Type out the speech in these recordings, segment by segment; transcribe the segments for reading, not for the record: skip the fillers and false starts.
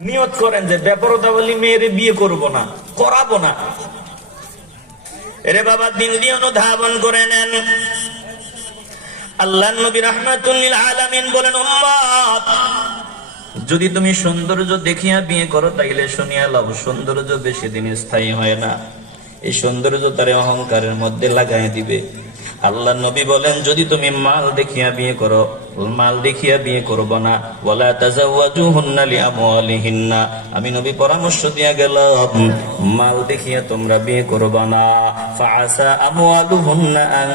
নিয়ত করেন যে বেপরদা বলি মেয়েরে বিয়ে করব না, করাবো না। এরে বাবা, দিন দিয়ে অনুধাবন করে নেন। আল্লাহ নবী রাহমাতুল লিল আলামিন বলেন, উম্মত যদি তুমি সৌন্দর্য দেখিয়া বিয়ে করো তাইলে শুনিয়া লাও, সৌন্দর্য বেশি দিন স্থায়ী হয় না। এই সৌন্দর্য তার অহংকারের মধ্যে লাগাই দিবে। আল্লাহ নবী বলেন, যদি তুমি মাল দেখিয়া বিয়ে করো, মাল দেখিয়া বিয়ে করবো না। ওয়ালা তাযাওয়াজুহুন্না লিআমওয়ালিহিন্না, আমি নবী পরামর্শ দিয়া গেলাম, মাল দেখিয়া তোমরা বিয়ে করবা না। ফাআসা আমওয়ালুহুন্না আন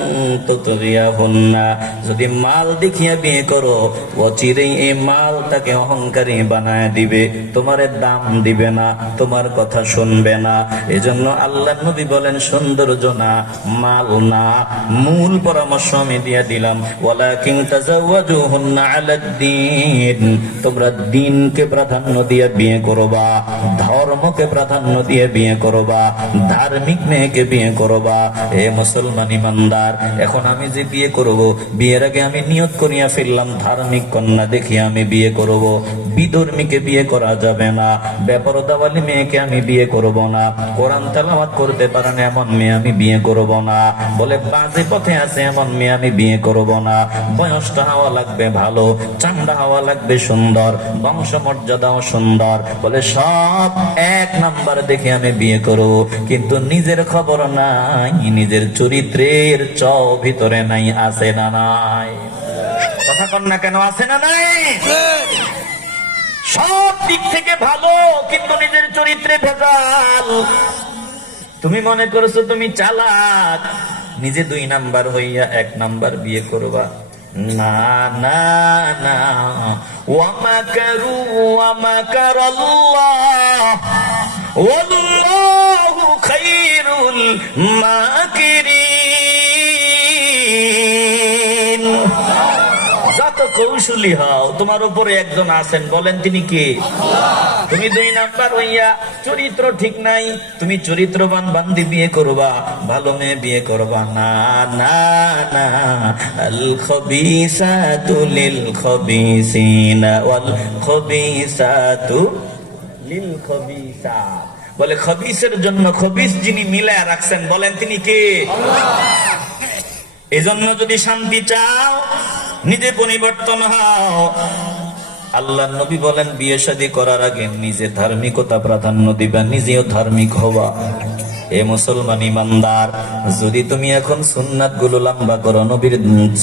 তুতগিয়াহুন্না, যদি মাল দেখিয়া বিয়ে করো অচিরেই এই মাল তাকে অহংকারী বানায় দিবে, তোমারে দাম দিবে না, তোমার কথা শুনবে না। এজন্য আল্লাহ নবী বলেন, সৌন্দর্য না, মাল না, মূল পরামর্শ আমি দিয়া দিলাম। ওয়ালাকিন তাযাওয়াজুহুন্না আলাদ-দীন, তোমরা দ্বীনকে প্রাধান্য দিয়ে বিয়ে করবা, ধর্মকে প্রাধান্য দিয়ে বিয়ে করবা, ধার্মিক মেয়েকে বিয়ে করবা। এ মুসলমান ইমানদার, এখন আমি যে বিয়ে করব, বিয়ের আগে আমি নিয়ত করিয়া ফেললাম ধার্মিক কন্যা দেখিয়ে আমি বিয়ে করব। বিধর্মীকে বিয়ে করা যাবে না, বেপরদাওয়ালি মেয়েকে আমি বিয়ে করব না, কোরআন তেলাওয়াত করতে পারে না এমন মেয়ে আমি বিয়ে করব না, বলে বাজে পথে আছে এমন মেয়ে আমি বিয়ে করব না। বয়সটা হওয়া লাগবে ভালো, চামড়া হওয়া লাগবে সুন্দর, বংশ মর্যাদাও সুন্দর, বলে সব এক নাম্বার দেখে আমি বিয়ে করব। কিন্তু নিজের খবর নাই, নিজের চরিত্রের ভিতরে নাই, আছে না নাই? কথা কন না কেন, আছে না নাই? সব দিক থেকে ভালো, কিন্তু নিজের চরিত্রে ভেজাল। তুমি মনে করছো তুমি চালাক, নিজে 2 নাম্বার হইয়া 1 নাম্বার বিয়ে করবা। না না না, ওয়া মাকারু ওয়া মাকারাল্লাহ ওয়াল্লাহু খায়রুল মাকিরিন। যত কৌশলী হও, তোমার উপরে একজন আছেন, বলেন তিনি কে? তুমি 2 নাম্বার হইয়া চরিত্র ঠিক নাই, তুমি চরিত্রবান বান্দি বিয়ে করবা, ভালো মেয়ে বিয়ে করবা। না না না, আল খবিসাতু লিল খবিসিনা ওয়াল খবিসাতু লিল খবিসাত, বলে খবিসের জন্য খবিস যিনি মিলায়া রাখছেন, বলেন তিনি কে? এজন্য যদি শান্তি চাও, নিজে পরিবর্তন হও। আল্লাহ নবী বলেন, বিয়ে শাদী করার আগে নিজে ধার্মিকতা প্রাধান্য দিবা, নিজেও ধার্মিক হবা। এ মুসলমান ইমানদার, যদি তুমি এখন সুন্নাত গুলো লম্বা করো, নবীর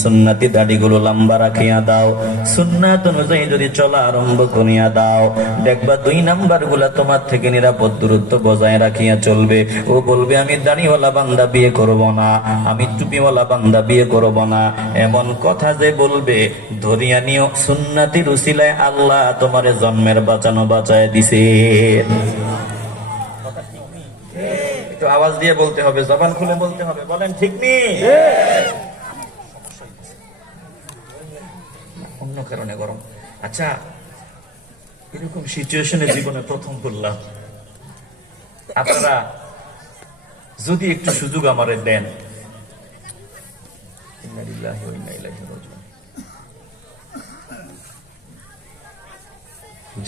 সুন্নাতি দাড়ি গুলো লম্বা রাখিয়া দাও, সুন্নাত অনুযায়ী যদি চলা আরম্ভ করিয়া দাও, দেখবা 2 নাম্বার গুলা তোমার থেকে নিরাপদ দূরত্ব বজায় রাখিয়া চলবে। ও বলবে, আমি দাড়িওয়ালা বান্দা বিয়ে করব না, আমি টুপিওয়ালা বান্দা বিয়ে করব না, এমন কথা যে বলবে, ধরিয়া নিও সুন্নাতির উসিলায় আল্লাহ তোমারে জন্মের বাঁচানো বাঁচায় দিছে। একটু আওয়াজ দিয়ে বলতে হবে, জবান খুলে বলতে হবে, বলেন ঠিক নেই? অন্য কারণে গরম। আচ্ছা, এরকম সিচুয়েশনে জীবনে প্রথম বললাম, আপনারা যদি একটু সুযোগ আমারে দেন,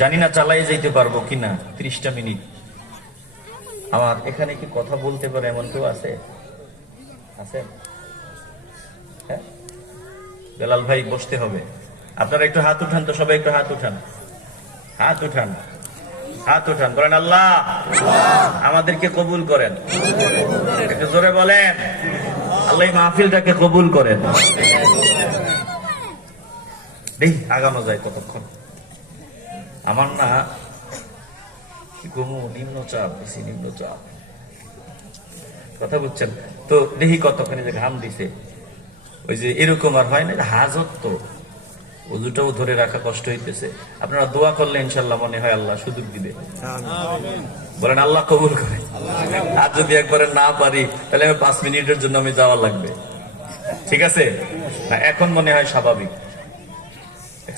জানি না চালাই যাইতে পারবো কিনা 30টা মিনিট। আমার এখানে কি কথা বলতে পারে এমন কেউ আছে? আছেন? হ্যাঁ, বেলাল ভাই বসতে হবে। আপনারা একটু হাত উঠান তো, সবাই একটু হাত উঠান, হাত উঠান, হাত উঠান, বলেন আল্লাহ আমাদেরকে কবুল করেন। একটু জোরে বলেন, আল্লাহ মাহফিলটাকে কবুল করেন। দেখি আগানো যায় কতক্ষণ। আমার না নিম্নচাপ, বেশি নিম্নচাপ, কথা বুঝছেন তো? দেখি কতক্ষণে যে ঘাম দিছে, ওই যে এরকম আর হয় না, হাজত তো ওজুটাও ধরে রাখা কষ্ট হইতেছে। আপনারা দোয়া করলে ইনশাল্লাহ মনে হয় আল্লাহ সুযোগ দিবে। বলেন আল্লাহ কবুল করে। আর যদি একবারে না পারি, তাহলে 5 মিনিটের জন্য আমি যাওয়া লাগবে, ঠিক আছে? এখন মনে হয় স্বাভাবিক।